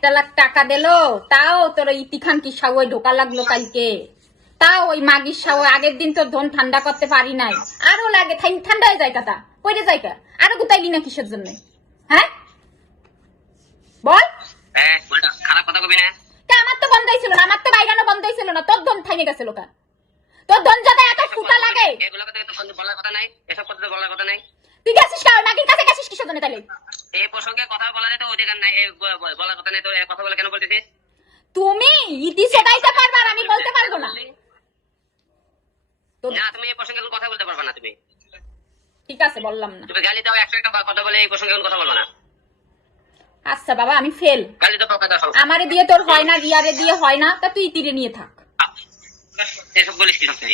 একটা লাখ টাকা দিলো তাও তোর ইতি খান কি সাওয়ে ঢোকা লাগল কালকে। তাও ওই মাগির সাওয়ে আগের দিন তোর ধন ঠান্ডা করতে পারি নাই। আরও লাগে ঠান্ডা হয়ে যায় কাতা কইরে যায় কা? আরও গুতাইলি না কিসের জন্য? হ্যাঁ? বল। খারাপ কথা কবি না। আমার তো না আমার তো বাইরানো না। তোর ধন থাইমে গেছিল কা? তোর ধন যাতে এত ফুটা লাগে। এগুলো কথা তো বলার কথা নাই এসব কথা তো বলার কথা নাই। তুই গেছিস কা ওই মাগির কাছে গেছিস কিসের জন্য তাহলে এই প্রসঙ্গে কথা বলার তো অধিকার নাই বলার কথা নাই তো কথা বলে কেন বলতেছিস তুমি ইতি সেটাইতে পারবা আর আমি বলতে পারব না। না তুমি এই প্রসঙ্গে কোনো কথা বলতে পারবে না তুমি। ঠিক আছে বললাম না। তুমি গালি দাও একশো একটা কথা বলে এই প্রসঙ্গে কোনো কথা বলব না। আচ্ছা বাবা আমি ফেল গালি তো কথা দাও আমারে দিয়ে তোর হয় না রিয়ারে দিয়ে হয় না তা তুই তীরে নিয়ে থাক। এসব বলিস কি সব তুই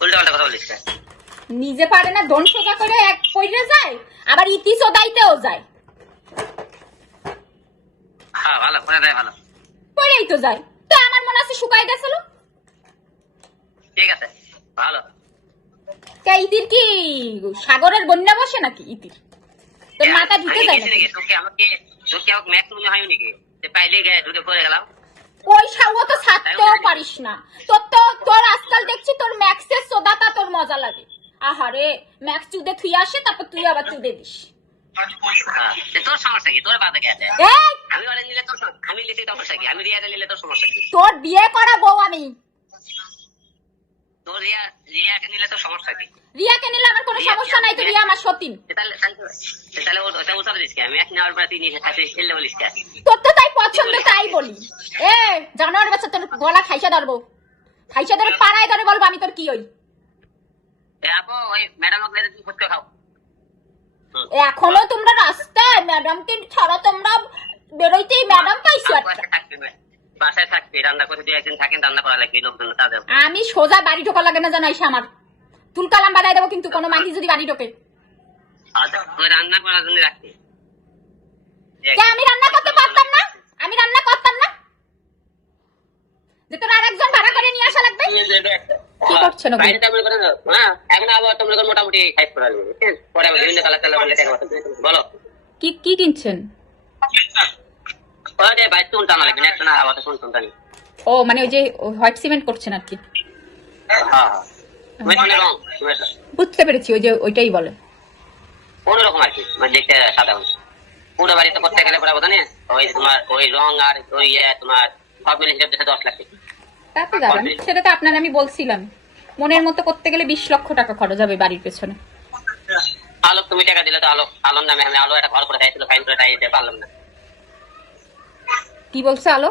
উল্টা পাল্টা কথা বলিস? নিজে পারে না ধন সোজা করে এক পইরে যায় আবার ইতি সোদাইতেও যায়। হ্যাঁ ভালো করে দেয় ভালো। পইরেই তো যায়। তো আমার মনে আছে শুকাই গেছিল ঠিক আছে ভালো। তা ইতির কি সাগরের বন্যা বসে নাকি ইতির? তোর মাথা ঢুকে যায় নাকি? নাকি? তোকে আমাকে তোকে আমাকে ম্যাক্স মনে হয় নাকি যে পাইলে গে- ঢুকে পড়ে গেলাম। ওই সাগর তো ছাড়তেও পারিস না। তোর তো তোর আজকাল দেখছি তোর ম্যাক্সের সোদাটা তোর মজা লাগে। আহারে ম্যাক্স চুদে থুই আসে তারপর তুই আবার চুদে দিস। হ্যাঁ, তোর সমস্যা কি? তোর বাধা কে আমি ওরে নিলে তোর আমি লিখি সমস্যা কি? আমি রিয়াতে নিলে তোর সমস্যা কি? তোর বিয়ে করা বউ আমি। তোর রিয়া রিয়াকে নিলে তোর সমস্যা কি? রিয়াকে নিলে আমার কোনো সমস্যা নাই তো রিয়া আমার সতীন। তাহলে তাহলে- সে তাহলে ও- ওটা উত্তর দিস আমি এক নেওয়ার পরে তুই নিয়ে খাসি খেললে বলিস তোর তো তাই পছন্দ তাই বলি। এ জানোয়ার বাচ্চা তোর গলা খাইসা ধরবো। খাইসা ধরে পাড়ায় ধরে বলব আমি তোর কি ওই এ আপু ওই ম্যাডাম ওকে তুমি ফুটকে খাও এখনও তোমরা রাস্তায় ম্যাডামকে ছাড়া তোমরা বেরোইতেই ম্যাডাম পাইছো বাসায় থাকবে রান্না করে দুই একদিন থাকেন রান্না করা লাগবে লোকজন আমি সোজা বাড়ি ঢোকা লাগে না জানাইছে আমার। তুলকালাম বাড়াই দেবো কিন্তু কোনো মাগি যদি বাড়ি ঢোকে। আচ্ছা রান্না করার জন্য রাখবে আমি রান্না করতে পারতাম না আমি রান্না করতাম না। যে তোর আরেকজন ভাড়া করে নিয়ে আসা লাগবে। হ্যাঁ, এখন আবার তোমরা মোটামুটি খাইতে পারা বিভিন্ন কালার টালার বলে টাকা বলো। কি কি কিনছেন? ও মানে ওই যে হোয়াইট সিমেন্ট করছেন আর কি। হ্যাঁ, হ্যাঁ। বুঝতে পেরেছি ওই যে ওইটাই বলে। অন্যরকম আর কি, মানে দেখতে সাদা। পুরো বাড়িতে করতে গেলে পরে ওই তোমার ওই রং আর ওই ইয়ে তোমার সব মিলে হিসাব দশ লাখ তা তো যাবেন সেটা তো আপনার আমি বলছিলাম। মনের মতো করতে গেলে বিশ লক্ষ টাকা খরচ হবে বাড়ির পেছনে। আলোক তুমি টাকা দিলে তো আলোক। আলোর নামে আমি আলো একটা ঘর করে চাইছিল ফাইন করে দিতে পারলাম না। কি বলছে আলো